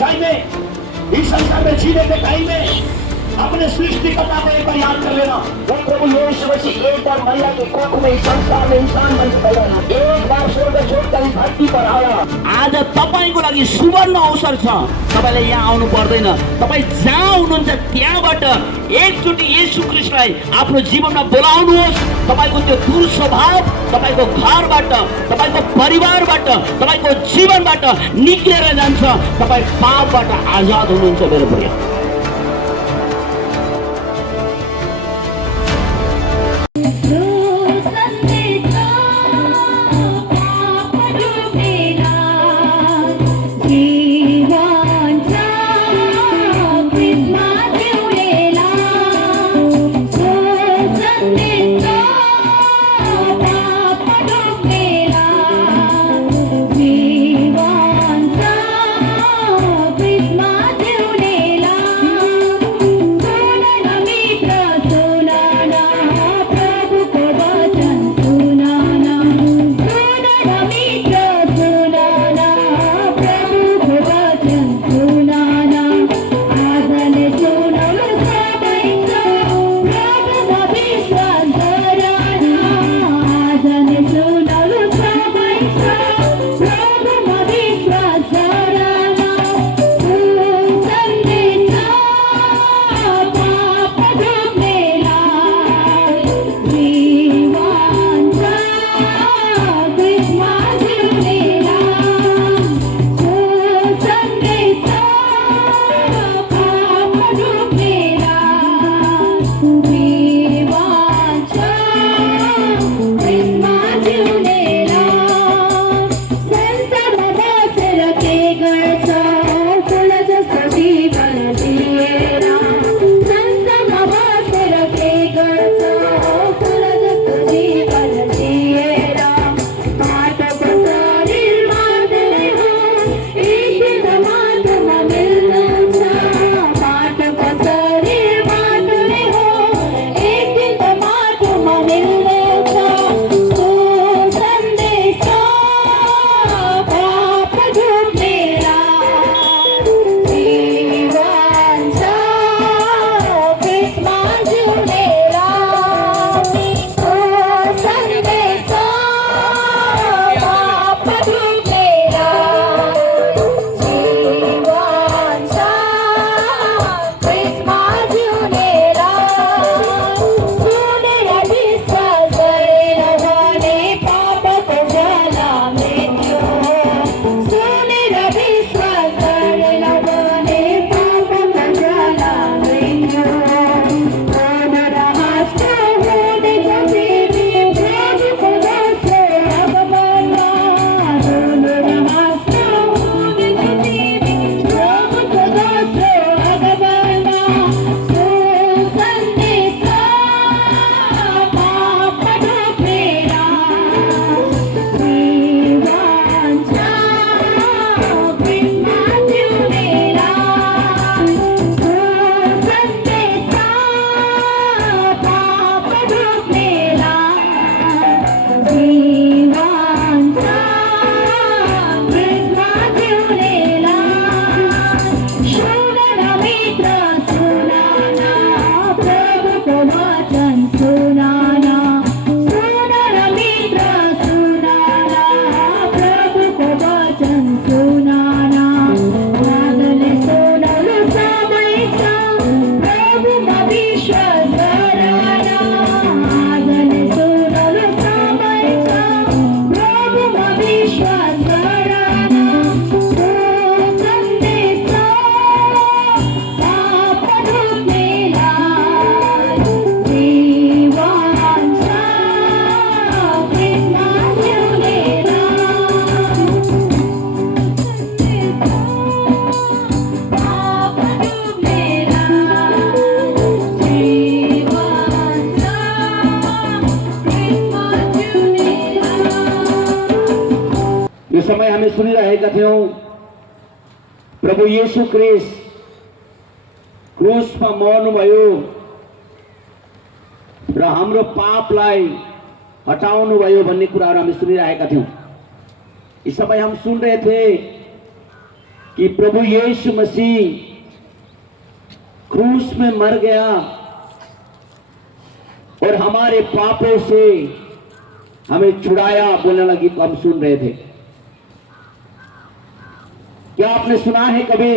Time में, इस संसार में जीने के टाइम में अपने सृष्टिकर्ता को एक बार याद कर लेना। वो प्रभु यीशु मसीह एक बार मरिया के कोख में इस संसार में इंसान बन के पैदा हुआ, एक बार स्वर्ग छोड़कर इस धरती पर आया। आज तपाईको लागि सुवर्ण अवसर छ। तपाईले यहाँ आउनु पर्दैन, तपाई जहाँ हुनुहुन्छ त्यहाँबाट एकचोटि येशू ख्रीष्टलाई आफ्नो जीवनमा बोलाउनुहोस्। तपाईको त्यो दूर स्वभाव तपाईको घरबाट, तपाईको परिवारबाट, तपाईको जीवनबाट निक्लेर जान्छ। तपाई पापबाट आजाद हुनुहुन्छ मेरो प्रिय। यो समय हामी सुनिरहेका थियौं प्रभु येशू ख्रीष्ट क्रुसमा मर्नुभयो र हाम्रो पापलाई हटाउनु भयो भन्ने कुराहरू हामी सुनिरहेका थियौं। इस समय हम सुन रहे थे कि प्रभु यीशु मसीह क्रूस में मर गया और हमारे पापों से हमें छुड़ाया बोलने लगी, तो हम सुन रहे थे। क्या आपने सुना है कभी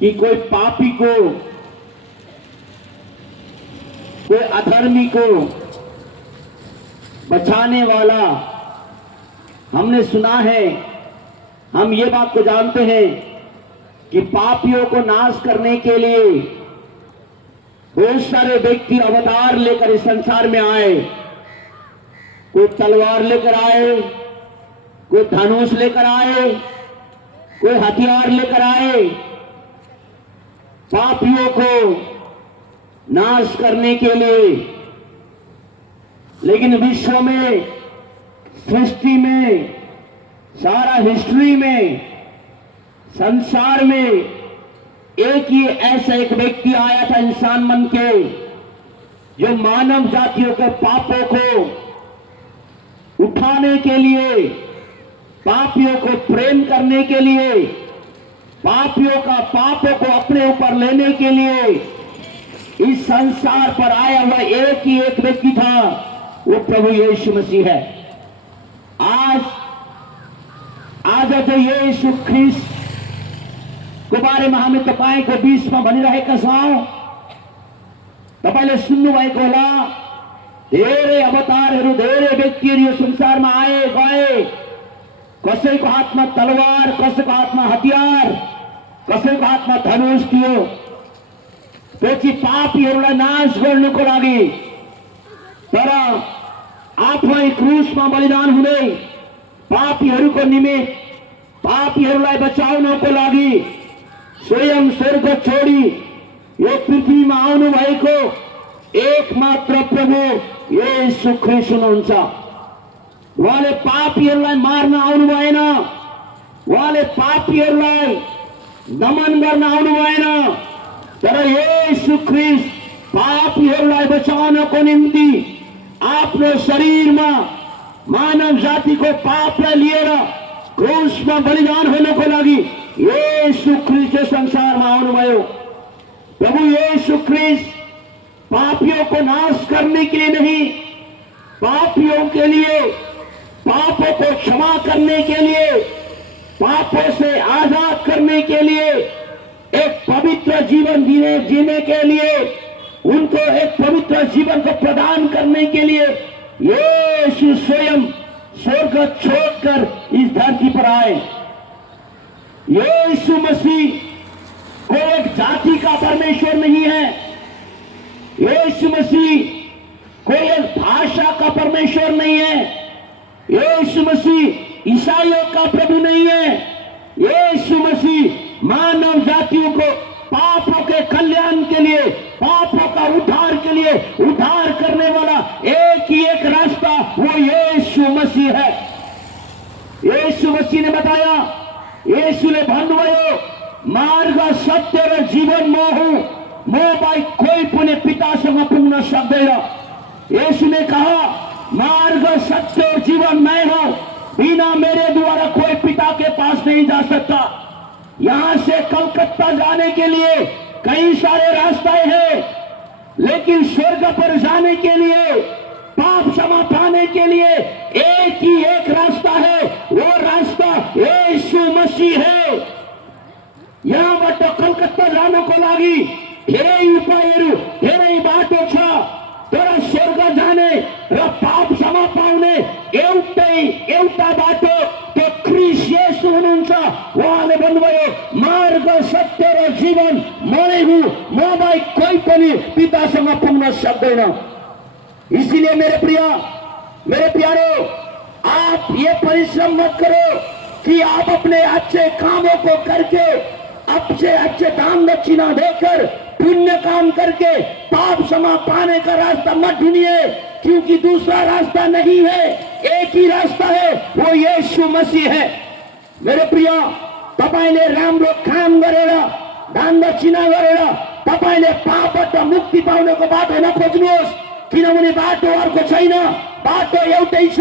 कि कोई पापी को, कोई अधर्मी को बचाने वाला? हमने सुना है, हम ये बात को जानते हैं कि पापियों को नाश करने के लिए बहुत सारे व्यक्ति अवतार लेकर इस संसार में आए। कोई तलवार लेकर आए, कोई धनुष लेकर आए, कोई हथियार लेकर आए, पापियों को नाश करने के लिए। लेकिन विश्व में, सृष्टि में, सारा हिस्ट्री में, संसार में एक ही ऐसा एक व्यक्ति आया था इंसान मन के, जो मानव जातियों के पापों को उठाने के लिए, पापियों को प्रेम करने के लिए, पापियों का पापों को अपने ऊपर लेने के लिए इस संसार पर आया हुआ एक ही एक व्यक्ति था, वो प्रभु यीशु मसीह है। आज जो यीशु ख्रिस्त को बारे में हमें तपाईँको बीचमा भनिरहेका छौं। तपाईँले सुन्नुभएको होला, धेरै अवतारहरू, धेरै व्यक्तिहरू यो संसारमा आए गए। कसैको हातमा तलवार, कसैको हातमा हतियार, कसैको हातमा धनुष थियो। पछि पापीहरूलाई नाश गर्नुको लागि, तर आफै क्रुसमा बलिदान हुँदै पापीहरूको निमित्त, पापीहरूलाई बचाउनको लागि स्वयं स्वर्ग छोडी यो पृथ्वीमा आउनु भएको एकमात्र प्रभु येशू ख्रिस्ट हुनुहुन्छ। उहाँले पापीहरूलाई मार्न आउनु भएन, उहाँले पापीहरूलाई दमन गर्न आउनु भएन, तर येशू ख्रिस्ट पापीहरूलाई बचाउनको निम्ति आफ्नो शरीरमा मानव जातिको पापलाई लिएर क्रुसमा बलिदान हुनको लागि येशू ख्रिस्ट संसारमा आउनुभयो। प्रभु येशू ख्रिस्ट पापियों को नाश करने के लिए नहीं, पापियों के लिए, पापों को क्षमा करने के लिए, पापों से आजाद करने के लिए, एक पवित्र जीवन जीने के लिए, उनको एक पवित्र जीवन को प्रदान करने के लिए यीशु स्वयं स्वर्ग छोड़कर इस धरती पर आए। यीशु मसीह कोई एक जाति का परमेश्वर नहीं है। यीशु मसीह कोई एक भाषा का परमेश्वर नहीं है। यीशु मसीह ईसाइयों का प्रभु नहीं है। यीशु मसीह मानव जातियों को पापों के कल्याण के लिए, पापों का उद्धार के लिए उद्धार करने वाला एक ही एक रास्ता, वो यीशु मसीह है। यीशु मसीह ने बताया, यीशुले भन्नुभयो, मार्ग सत्य र जीवन म हुँ, म बाहेक कोही पनि पितासँग पुग्न सक्दैन। यीशु ने कहा, मार्ग सत्य और जीवन मैं हूं, बिना मेरे द्वारा कोई पिता के पास नहीं जा सकता। यहां से कलकत्ता जाने के लिए कई सारे रास्ते हैं, लेकिन स्वर्ग पर जाने के लिए, पाप क्षमा पाने के लिए एक ही एक रास्ता है, वो रास्ता यीशु मसीह है। यहाँबाट कलकत्ता जानको लागि धेरै उपायहरू, धेरै बाटो छ, तर स्वर्ग जाने र पाप क्षमा पाउने एउटा बाटो, त्यो ख्रिस्ट येशू हुनुहुन्छ। उहाँले भन्नुभयो, मार्ग सत्य र जीवन मै हुँ, म बाहेक कोही पनि पितासँग पुग्न सक्दैन। इसीलिए मेरे प्यारो, आप ये परिश्रम मत करो कि आप अपने अच्छे कामों को करके, अच्छे दान दक्षिणा देकर, पुण्य काम करके पाप क्षमा पाने का रास्ता मत ढूंढिए, क्योंकि दूसरा रास्ता नहीं है, एक ही रास्ता है, वो यीशु मसीह है। मेरे प्रिय, तपाईले राम्रो काम गरेर, दान दक्षिणा गरेर तपाईले पापबाट मुक्ति पाउनको बाटो नखोज्नुहोस्, किनभने बाटो अर्को छैन, बाटो एउटै छ।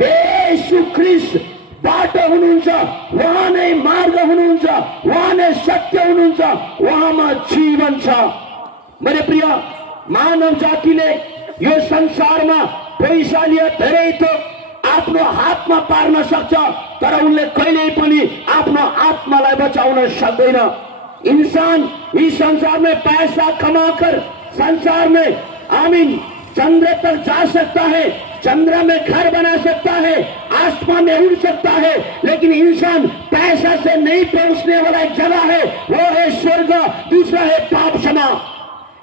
यीशु ख्रिस्ट बाटो हुनुहुन्छ, उहाँ नै मार्ग हुनुहुन्छ, उहाँ नै सत्य हुनुहुन्छ, उहाँमा जीवन छ। मेरो प्रिय, मानव जातिले यो संसारमा पैसाले धेरै थोक आफ्नो हातमा पार्न सक्छ, तर उनले कहिल्यै पनि आफ्नो आत्मालाई बचाउन सक्दैन। इंसान इस संसार में पैसा कमाकर संसार में आमीन चंद्र तक जा सकता है, चंद्र में घर बना सकता है, आसमान में उड़ सकता है, लेकिन इंसान पैसा से नहीं पहुंचने वाला एक जगह है, वो है स्वर्ग, दूसरा है पाप क्षमा।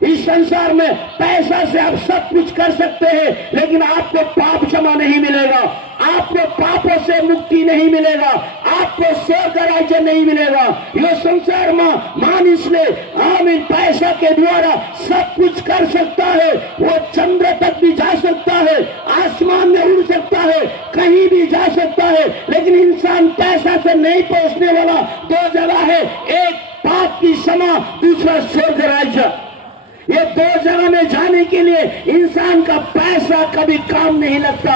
इस संसार में पैसा से आप सब कुछ कर सकते हैं, लेकिन आपको पाप क्षमा नहीं मिलेगा, आपको पापों से मुक्ति नहीं मिलेगा, आपको स्वर्ग राज्य नहीं मिलेगा। यह संसार में मानिसले आमीन पैसा के द्वारा सब कुछ कर सकता है, वो चंद्र तक भी जा सकता है, आसमान में उड़ सकता है, कहीं भी जा सकता है, लेकिन इंसान पैसा से नहीं पहुंचने वाला दो जगह है, एक पाप की क्षमा, दूसरा स्वर्ग राज्य। ये दो जगह में जाने के लिए इंसान का पैसा कभी काम नहीं लगता।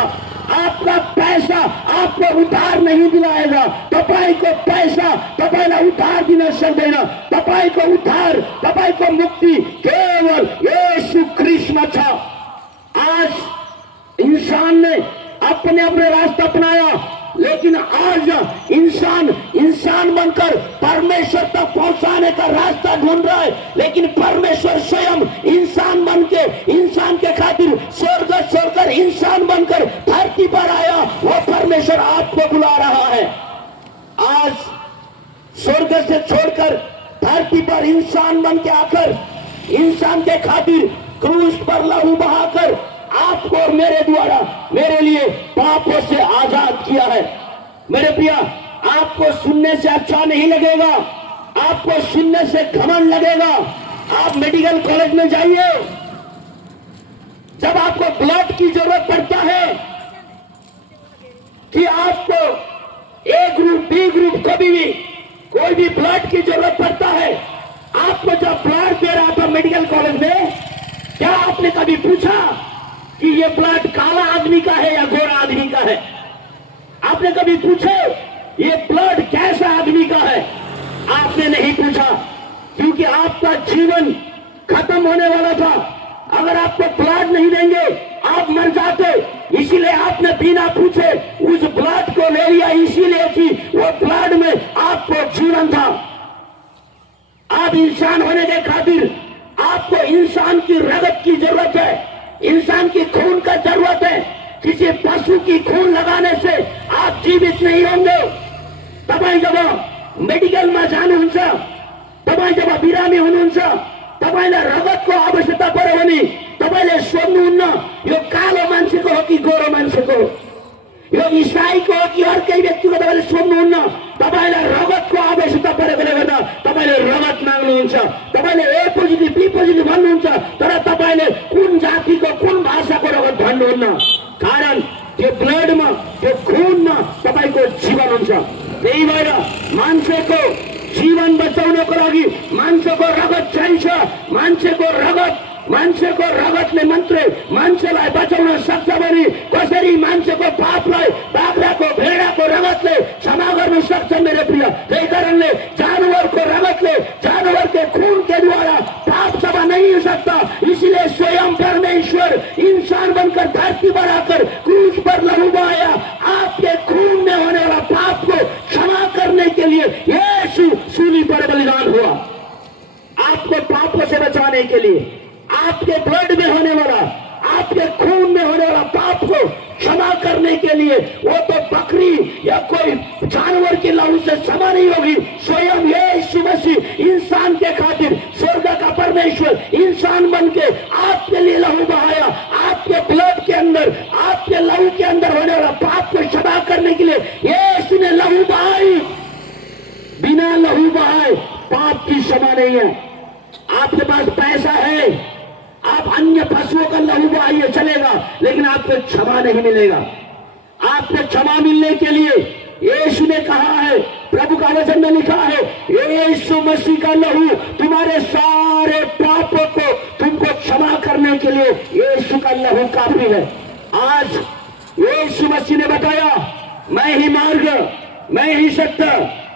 आपका पैसा आपको उधार नहीं दिलाएगा, तपाईको पैसा तपाईलाई उधार दिन सक्दैन। तपाईको उधार, तपाईको मुक्ति केवल यीशु ख्रीष्टमा छ। आज इंसान ने अपने अपने रास्ता अपनाया, लेकिन आज इंसान बनकर परमेश्वर तक पहुंचाने का रास्ता ढूंढ रहा है, लेकिन परमेश्वर स्वयं इंसान बनके इंसान के खातिर स्वर्ग छोड़कर इंसान बनकर धरती पर आया। वो परमेश्वर आपको बुला रहा है। आज स्वर्ग से छोड़कर धरती पर इंसान बन के आकर इंसान के खातिर क्रूस पर लहू बहाकर आपको और मेरे द्वारा मेरे लिए पापों से आजाद किया है। मेरे प्रिय, आपको सुनने से अच्छा नहीं लगेगा, आपको सुनने से घमंड लगेगा। आप मेडिकल कॉलेज में जाइए, जब आपको ब्लड की जरूरत पड़ता है कि आपको ए ग्रुप बी ग्रुप कभी भी कोई भी ब्लड की जरूरत पड़ता है, आपको जब ब्लड दे रहा था मेडिकल कॉलेज में, क्या आपने कभी पूछा कि ये ब्लड काला आदमी का है या गोरा आदमी का है? आपने कभी पूछे ये ब्लड कैसा आदमी का है? आपने नहीं पूछा, क्योंकि आपका जीवन खत्म होने वाला था। अगर आपको ब्लड नहीं देंगे आप मर जाते, इसीलिए आपने बिना पूछे उस ब्लड को ले लिया, इसीलिए कि वो ब्लड में आपको जीवन था। आप इंसान होने के खातिर आपको इंसान की रगत की जरूरत है, इंसान की खून का जरूरत है। किसी पशु की खून लगाने से आप जीवित नहीं होंगे। तपाईं जब मेडिकल में जानुहुन्छ, तपाईं जब बिरामी हुनुहुन्छ, तपाईलाई रगतको आवश्यकता पर्यो भने तपाईले सोध्नुहुन्न यो कालो मान्छेको हो कि गोरो मान्छेको हो, यो इसाईको हो कि अर्कै व्यक्तिको, तपाईले सोध्नुहुन्न। तपाईलाई रगतको आवश्यकता परेकोले गर्दा तपाईले रगत माग्नुहुन्छ, तपाईले ए पोजिटिभ बी पोजिटिभ भन्नुहुन्छ, तर तपाईले कुन जातिको कुन भाषाको रगत भन्नुहुन्न। कारण त्यो ब्लडमा त्यो खूनमा तपाईको जीवन हुन्छ। त्यही भएर मान्छेको जीवन बचाउनको लागि मान्छेको रगत चाहिन्छ। मान्छेको रगतले मात्रै मान्छेलाई बचाउन सक्छ भने कसरी मान्छेको पापलाई बाख्राको भेडाको रगतले क्षमा गर्न सक्छ? मेरे प्रिय, त्यही कारणले जानवरको रगतले, जानवर के खून के द्वारा पाप क्षमा नहीं हो सकता। इसलिए स्वयं परमेश्वर इंसान बनकर धरती पर आकर क्रूस पर लहू बहाया। आपके खून में होने वाला पाप को क्षमा करने के लिए यीशु सूली पर बलिदान हुआ। आपको पापों से बचाने के लिए, आपके ब्लड में होने वाला, आपके खून में होने वाला पाप को क्षमा करने के लिए वो तो बकरी या कोई जानवर के लहू से क्षमा नहीं होगी। स्वयं यीशु मसीह इंसान के खातिर, स्वर्ग का परमेश्वर इंसान बन के आपके लिए लहू बहाया। आपके ब्लड के अंदर, आपके लहू के अंदर होने वाला पाप को क्षमा करने के लिए यीशु ने लहू बहाई। बिना लहू बहाए पाप की क्षमा नहीं है। आपके पास पैसा है, आप अन्य पशुओं का लहू बहाइए चलेगा, लेकिन आपको क्षमा नहीं मिलेगा। आपको क्षमा मिलने के लिए यीशु ने कहा है, प्रभु का वचन में लिखा है, यीशु मसीह का लहू तुम्हारे सारे पापों को तुमको क्षमा करने के लिए यीशु का लहू काफी है। आज यीशु मसीह ने बताया मैं ही मार्ग, मैं ही सत्य,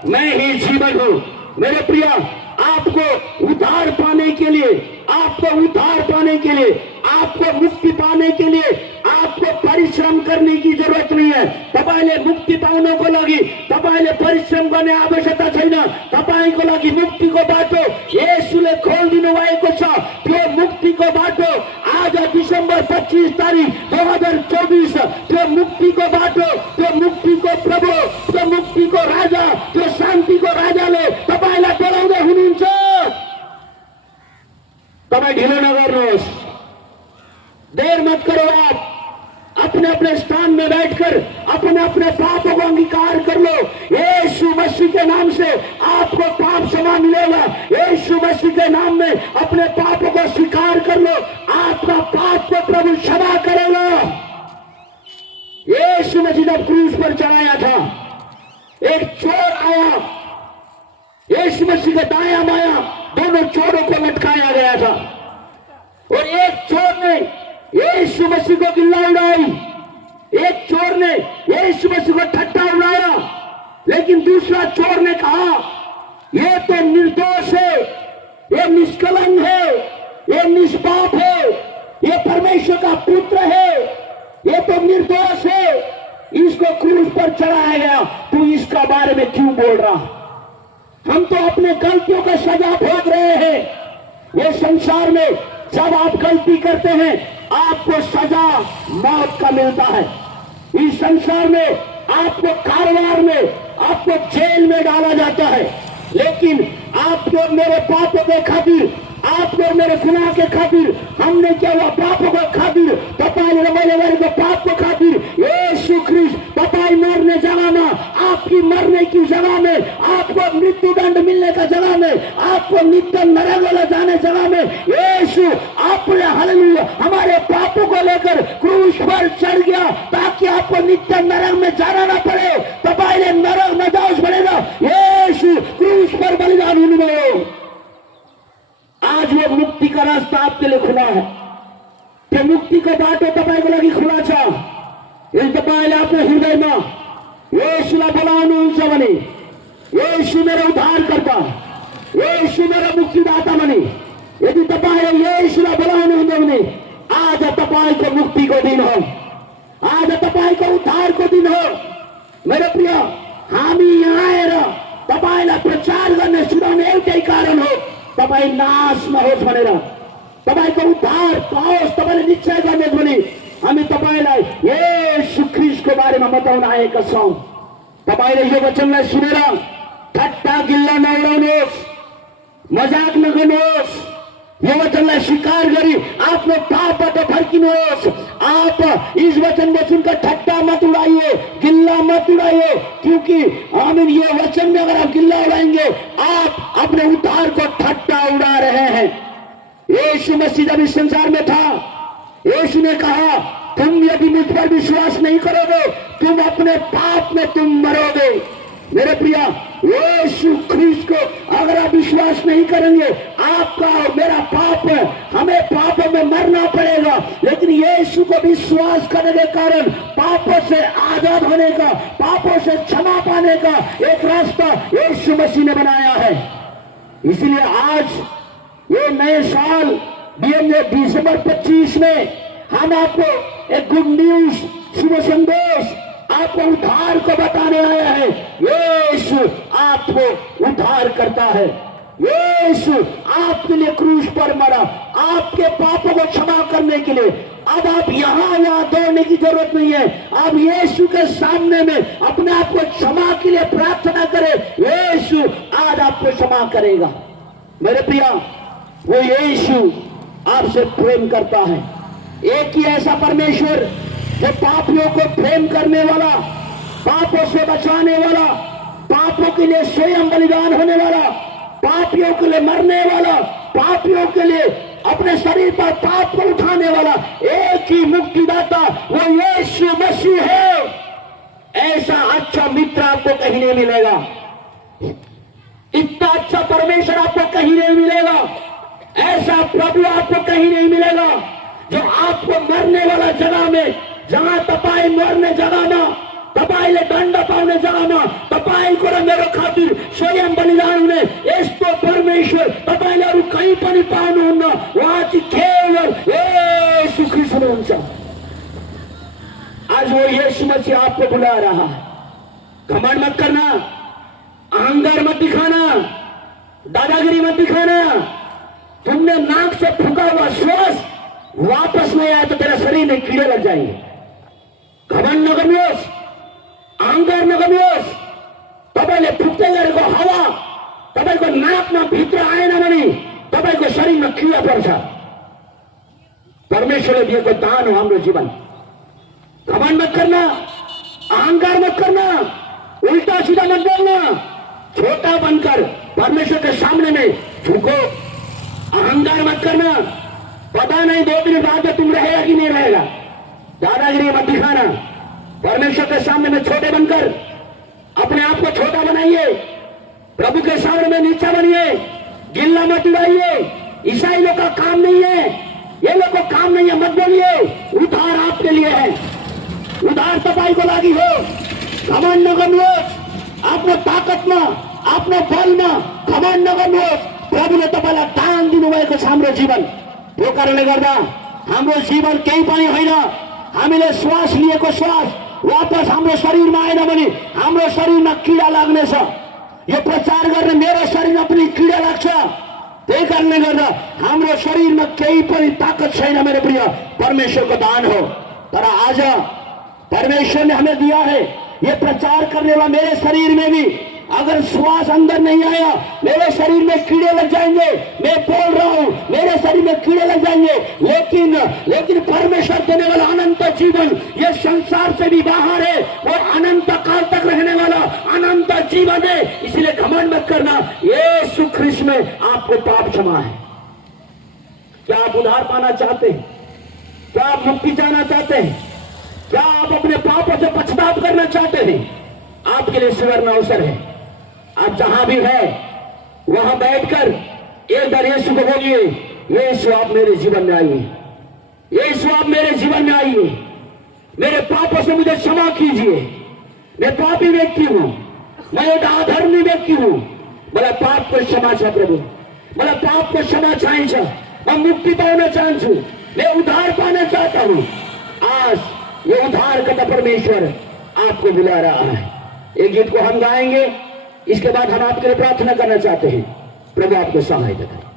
मैं ही जीवन हूं। मेरे प्रिय, आपको उद्धार पाने के लिए, आपको उद्धार पाने के लिए, आपको मुक्ति पाने के लिए आपको परिश्रम करने की जरूरत नहीं है। तपाईले मुक्ति पाउनको लागि तपाईले परिश्रम गर्ने आवश्यकता छैन। तपाईको लागि मुक्तिको बाटो येशूले खोलिदिनु भएको छ। त्यो मुक्तिको बाटो आज डिसेम्बर 25 तारिक 2024 त्यो मुक्तिको बाटो, त्यो मुक्तिको प्रभु, त्यो मुक्तिको राजा, त्यो शान्तिको राजाले तपाईलाई बोलाउँदै हुनुहुन्छ। तपाईं ढिलो नगर्नुहोस्, देर मत करो। आप अपने अपने स्थान में बैठकर अपने अपने पापों को अंगीकार कर लो। यीशु मसीह के नाम से आपको पाप क्षमा मिलेगा। यीशु मसीह के नाम में अपने पापों को स्वीकार कर लो, आपका पाप को प्रभु क्षमा करेगा। यीशु मसीह जब क्रूस पर चढ़ाया था, एक चोर आया, यीशु मसीह के दाया बाया दोनों चोरों को लटकाया गया था और एक चोर ने यीशु मसीह को गिल्ला उड़ाई, एक चोर ने यीशु मसीह को ठट्टा उड़ाया, लेकिन दूसरा चोर ने कहा ये तो निर्दोष है, ये निष्कलंक है, ये निष्पाप है, ये परमेश्वर का पुत्र है, ये तो निर्दोष है, इसको क्रूस पर चढ़ाया गया, तू इसका बारे में क्यों बोल रहा? हम तो अपने गलतियों का सजा भोग रहे हैं। ये संसार में जब आप गलती करते हैं आपको सजा मौत का मिलता है। इस संसार में आपको कारोबार में, आपको जेल में डाला जाता है, लेकिन आपको मेरे पापों के खातिर, आपको मेरे गुनाह के खातिर, हमने क्या हुआ पापों के खातिर, तपाईले र मैले गरेको पापको खातिर यीशु ख्रीष्ट तपाई मरने जगह में, आपकी मरने की जगह में, आपको मृत्यु दंड मिलने का जगह में, आपको नित्य नरक वाला जाने जगह में यीशु आपने हालेलुया हमारे पापों को लेकर क्रूस पर चढ़ गया ताकि आपको नित्य नरक में जाना ना पड़े। तपाईले नरक न जाओस् भनेर यीशु क्रूस पर बलिदान हुनुभयो। आज वो मुक्ति का रास्ता आपके लिए खुला है। त्यो मुक्ति को बाटो तपाईको लागि खुला छ। यदि तपाईले आफ्नो हृदयमा येशूलाई बोलाउनुहुन्छ भने, येशू मेरो उद्धारकर्ता, येशू मेरो मुक्तिदाता भने, यदि तपाईले येशूलाई बोलाउनुहुन्छ भने आज तपाईको मुक्तिको दिन हो, आज तपाईको उद्धारको दिन हो। मेरो प्रिय, हामी यहाँ आएर तपाईलाई प्रचार गर्ने सुनाउने एउटै कारण हो, तपाईं नाश नहोस् भनेर, तपाईको उद्धार पाओस् तपाईले निश्चय गर्नुहोस् भने हामी तपाईलाई येशू ख्रीष्टको बारेमा बताउन आएका छौं। तपाईले यो वचनलाई सुनेर ठट्टा गिल्ला नउडाउनुहोस्, मजाक नगर्नुहोस्। यो वचनलाई स्वीकार गरी आफ्नो पापबाट फर्किनुहोस्। आप इस वचन को सुनकर ठट्टा मत उड़ाइए, गिल्ला मत उड़ाइए, क्योंकि आमीन ये वचन में अगर आप गिल्ला उड़ाएंगे आप अपने उद्धार को ठट्टा उड़ा रहे हैं। यीशु मसीह जब इस संसार में था, यीशु ने कहा तुम यदि मुझ पर विश्वास नहीं करोगे तुम अपने पाप में तुम मरोगे। मेरे प्रिय, यीशु ख्रीष्ट को अगर आप विश्वास नहीं करेंगे आपका और मेरा पाप है, हमें पापों में मरना पड़ेगा। लेकिन यीशु को विश्वास करने के कारण पापों से आजाद होने का, पापों से क्षमा पाने का एक रास्ता यीशु मसीह ने बनाया है। इसलिए आज ये नए साल दिसंबर 25 में हम आपको एक गुड न्यूज, शुभ संदेश, आपको उद्धार को बताने आया है। यीशु आपको उद्धार करता है। यीशु आपके लिए क्रूस पर मरा, आपके पापों को क्षमा करने के लिए। अब आप यहाँ दौड़ने की जरूरत नहीं है। आप यीशु के सामने में अपने आप को क्षमा के लिए प्रार्थना करें, यीशु आज आपको क्षमा करेगा। मेरे प्रिय, वो यीशु आपसे प्रेम करता है। एक ही ऐसा परमेश्वर जो पापियों को प्रेम करने वाला, पापों से बचाने वाला, पापों के लिए स्वयं बलिदान होने वाला, पापियों के लिए मरने वाला, पापियों के लिए अपने शरीर पर पाप को उठाने वाला एक ही मुक्तिदाता वो यीशु मसीह है। ऐसा अच्छा मित्र आपको कहीं नहीं मिलेगा, इतना अच्छा परमेश्वर आपको कहीं नहीं मिलेगा, ऐसा प्रभु आपको कहीं नहीं मिलेगा जो आपको मरने वाला जगह में, जहां तपाई मरने जगह में तपाई तपाईँले दण्ड पाउने जग्गामा तपाईँको र मेरो खातिर स्वयं बलिदान हुने यस्तो परमेश्वर तपाईँले अरू कहीँ पनि पाउनुहुन्न। उहाँ चाहिँ केवल यीशु ख्रीष्ट हुनुहुन्छ। आज वो यीशु मसीह आपको बुला रहा है। घमंड मत करना, अहंकार मत दिखाना, दादागिरी मत दिखाना। तुमने नाक से फूका हुआ श्वास वापस नहीं आया तो तेरा शरीर में कीड़े लग जाएंगे। घमंड न गर्नुहोस्, अहंकार न गर्नुहोस्। तपाईँले फुक्दै गरेको हावा तपाईँको नाकमा भित्र आएन भने तपाईँको शरीरमा कीड़ा पर्छ। परमेश्वरले दिएको दान हो हाम्रो जीवन। घमंड मत करना, अहंकार मत करना, उल्टा सीधा मत बोलना। छोटा बनकर परमेश्वर के सामने में झुको। अहंकार मत करना। पता नहीं 2 दिन बाद में तुम रहेगा कि नहीं रहेगा। दादागिरी मत दिखाना। परमेश्वर के सामने में छोटे बनकर अपने आप को छोटा बनाइए। प्रभु के सामने में नीचा बनिए। गिल्ला मत उड़ाइए। ईसाई लोग का काम नहीं है, ये लोग को काम नहीं है, मत बोलिए। उद्धार आपके लिए है, उद्धार तपाईको लागि हो। घमण्ड नगर्नुहोस्। आफ्नो ताकतमा, आफ्नो बलमा घमण्ड नगर्नुहोस्। प्रभुले तपाईलाई दान दिनुभएको छ हाम्रो जीवन। त्यो कारणले गर्दा हाम्रो जीवन केही पनि होइन। हामीले श्वास लिएको श्वास वापस हाम्रो शरीरमा आएन भने हाम्रो शरीरमा कीड़ा लाग्नेछ। यो प्रचार गर्ने मेरो शरीरमा पनि कीड़ा लाग्छ। त्यही कारणले गर्दा हाम्रो शरीरमा केही पनि ताकत छैन। मेरो प्रिय, परमेश्वरको दान हो। तर आज परमेश्वर ने हमें दिया है ये प्रचार करने वाला। मेरे शरीर में भी अगर श्वास अंदर नहीं आया, मेरे शरीर में कीड़े लग जाएंगे। मैं बोल रहा हूं, मेरे शरीर में कीड़े लग जाएंगे, लेकिन परमेश्वर देने वाला अनंत जीवन ये संसार से भी बाहर है और अनंत काल तक रहने वाला अनंत जीवन है। इसलिए घमंड मत करना। यीशु ख्रीष्ट में आपको पाप क्षमा है। क्या आप उद्धार पाना चाहते हैं? क्या आप मुक्ति चाहना चाहते हैं? क्या आप अपने पापों से पछतावा करना चाहते हैं? आपके लिए सुवर्ण अवसर है। आप जहां भी है वहां बैठकर एक बार यीशु को बोलिए, यीशु आप मेरे जीवन में आइए, यीशु आप मेरे जीवन में आइए, मेरे पापों से मुझे क्षमा कीजिए। मैं पापी व्यक्ति हूं, मैं एक अधर्मी व्यक्ति हूं। मला पाप को क्षमा छ प्रभु, मला पाप को क्षमा चाहिन्छ। मैं मुक्ति पाउन चाहन्छु, मैं उद्धार पाना चाहता हूं। आज ये उद्धार करता परमेश्वर आपको बुला रहा है। एक गीत को हम गाएंगे, इसके बाद हम आपके लिए प्रार्थना करना चाहते हैं। प्रभु आपको सहायता करें।